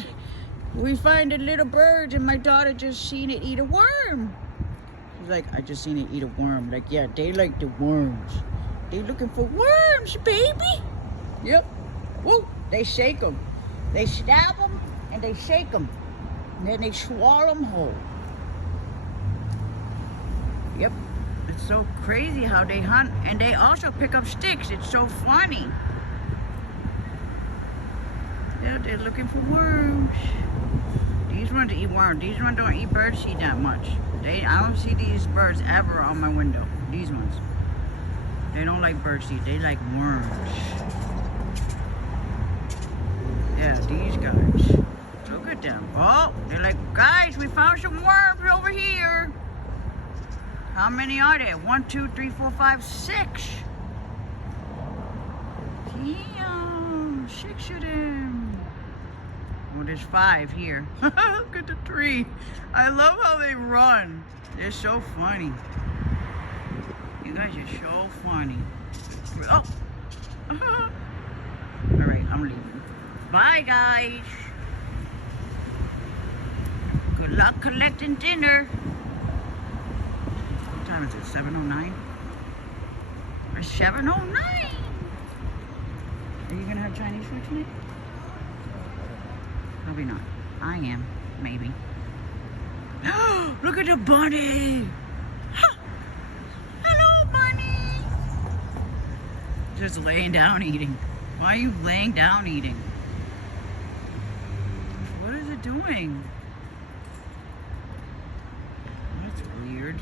God, we find the little birds and my daughter just seen it eat a worm. She's like, I just seen it eat a worm. Like, yeah, they like the worms. They looking for worms, baby. Yep. Woo, they shake them. They stab them and they shake them. And then they swallow them whole. Yep. It's so crazy how they hunt. And they also pick up sticks. It's so funny. Yeah, they're looking for worms. These ones eat worms. These ones don't eat birdseed that much. I don't see these birds ever on my window. These ones. They don't like birdseed. They like worms. Yeah, these guys. Look at them. Oh, they're like, guys, we found some worms over here. How many are there? 1, 2, 3, 4, 5, 6. Damn, 6 of them. Well, there's 5 here. Look at the 3. I love how they run. They're so funny. You guys are so funny. Oh. All right, I'm leaving. Bye, guys. Good luck collecting dinner. What time is it? 7:09? It's 7:09. Are you gonna have Chinese food tonight? Probably not. I am, maybe. Look at the bunny! Hello, bunny! Just laying down eating. Why are you laying down eating? What is it doing? That's weird.